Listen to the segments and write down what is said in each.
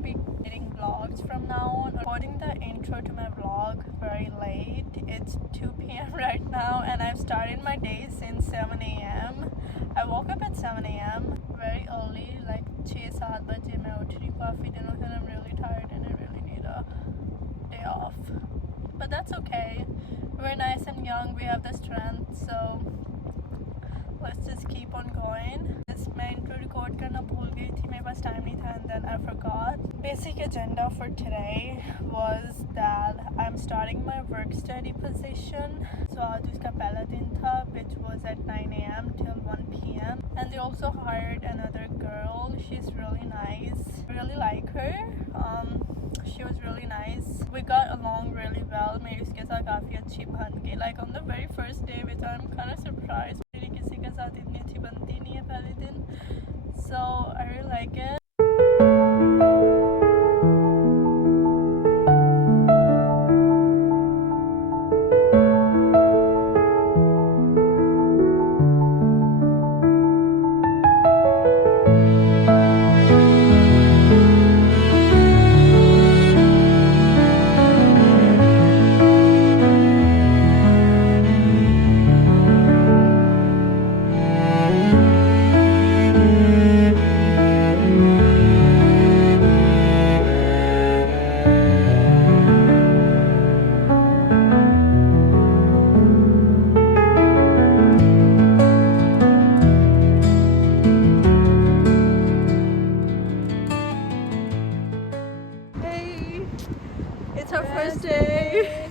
gonna be getting vlogs from now on. Recording the intro to my vlog very late. It's 2 p.m. right now and I've started my day since 7 a.m. I woke up at 7 a.m. very early, like 6-7 baje main uthi rahi काफी दिनों से. I'm really tired and I really need a day off. But that's okay. We're nice and young, we have the strength, so let's just keep on going. This मैं intro record करना भूल गई थी, मेरे पास time नहीं था, and then I forgot. Basic agenda for today was that I'm starting my work study position. So आज उसका पहला दिन था, which was at 9 a.m. till 1 p.m. And they also hired another girl. She's really nice. I really like her. She was really nice. We got along really well. मेरी उसके साथ काफ़ी अच्छी बन गई. Like on the very first day, which I'm kind of surprised. मेरी किसी के साथ इतनी अच्छी बनती नहीं है पहले दिन. So I really like it. It's our first day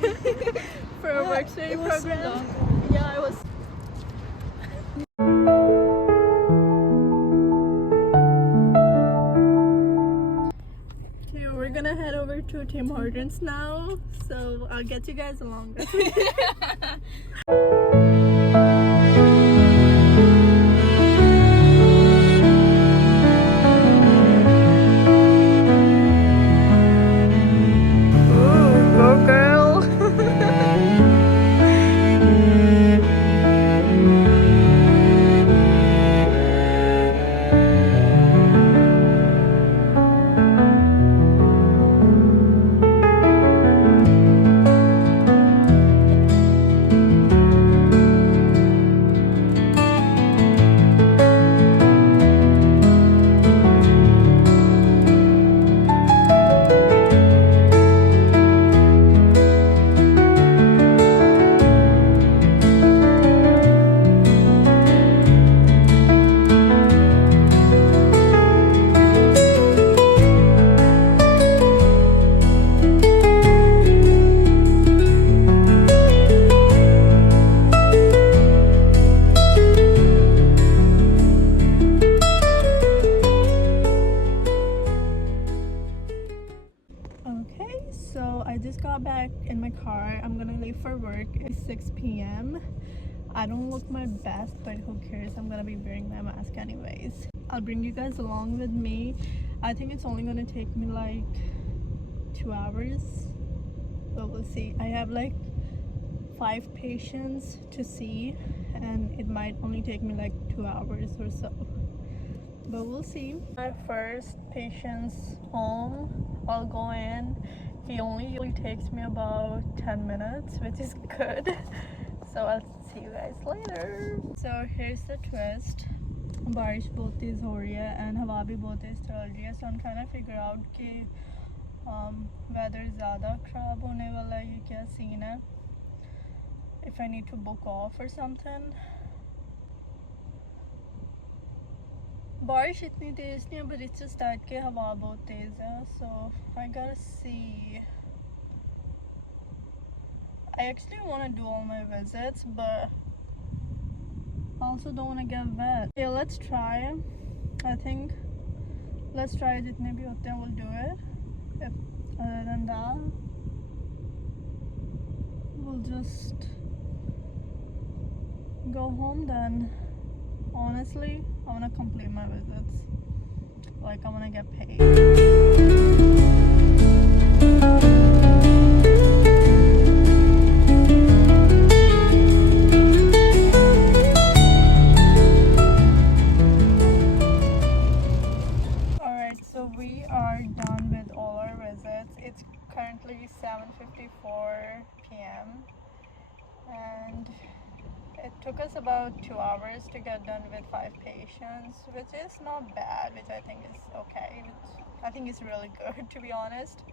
for a work study program. Yeah, it was. Okay, we're gonna head over to Tim Hortons now, so I'll get you guys along with me. So I just got back in my car. I'm gonna leave for work. It's 6 p.m. I don't look my best, but who cares? I'm gonna be wearing my mask anyways. I'll bring you guys along with me. I think it's only gonna take me like 2 hours, but we'll see. I have like 5 patients to see and it might only take me like 2 hours or so, but we'll see. My first patient's home. I'll go in. He only usually takes me about 10 minutes, which is good. So I'll see you guys later. So here's the twist. बारिश बहुत तेज़ हो रही है and हवा भी बहुत तेज़ चल रही है. So I'm trying to figure out कि weather ज़्यादा ख़राब होने वाला है, ये क्या scene है. If I need to book off or something. बारिश इतनी तेज़ नहीं है, but it's just that कि हवा बहुत तेज़ है. So I gotta see. I actually want to do all my visits, but I also don't want to get wet. Okay, let's try. I think let's try जितने भी होते हैं, we'll do it. If other than that, we'll just go home then. Honestly, I want to complete my visits. Like, I want to get paid. Alright, so we are done with It's currently 7:54 p.m. and it took us about 2 hours to get done with 5 patients, which is not bad, which I think is okay, which I think is really good to be honest.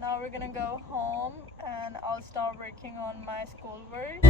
Now we're gonna go home and I'll start working on my schoolwork.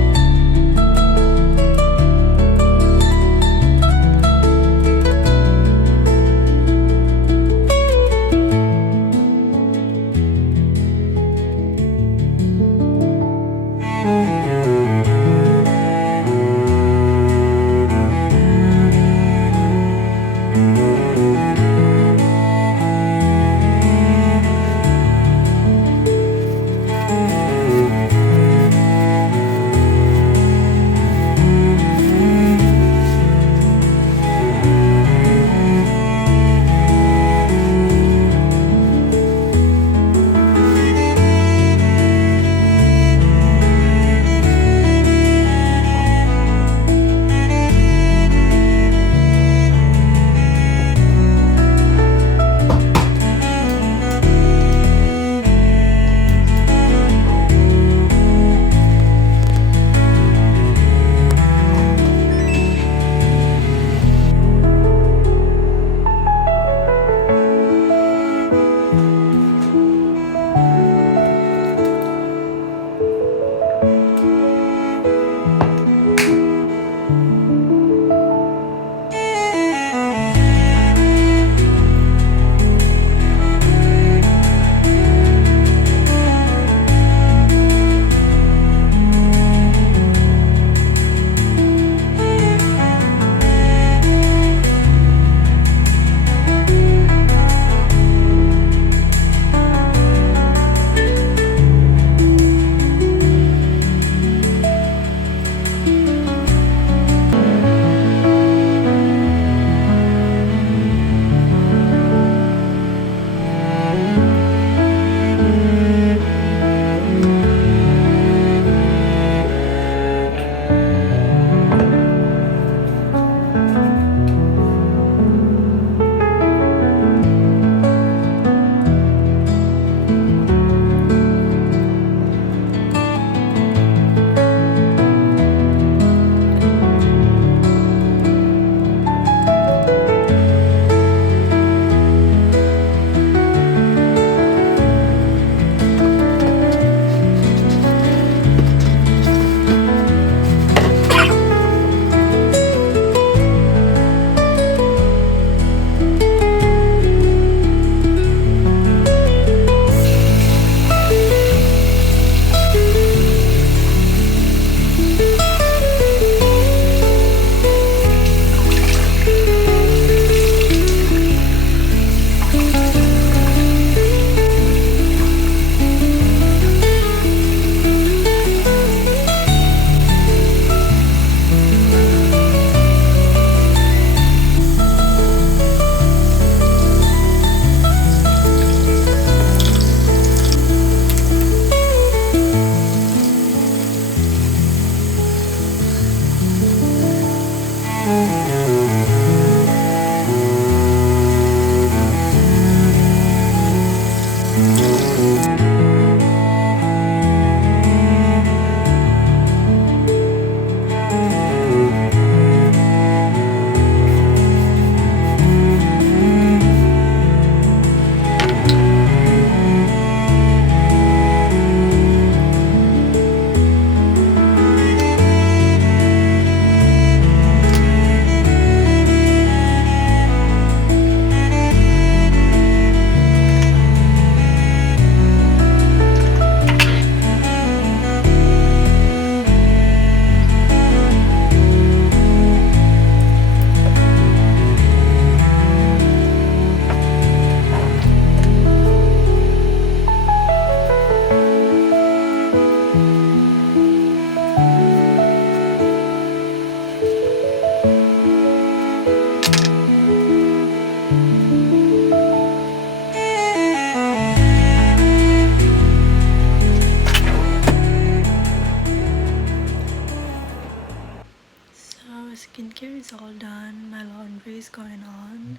Skincare is all done, my laundry is going on.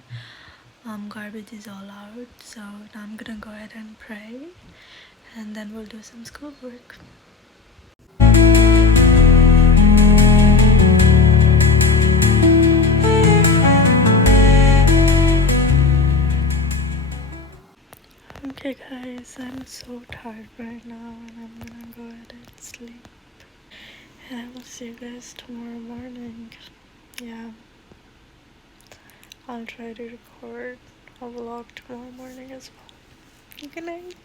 garbage is all out, so now I'm gonna go ahead and pray, and then we'll do some schoolwork. Okay guys, I'm so tired right now and I'm gonna go ahead and sleep. And I will see you guys tomorrow morning. Yeah, I'll try to record a vlog tomorrow morning as well. Good night.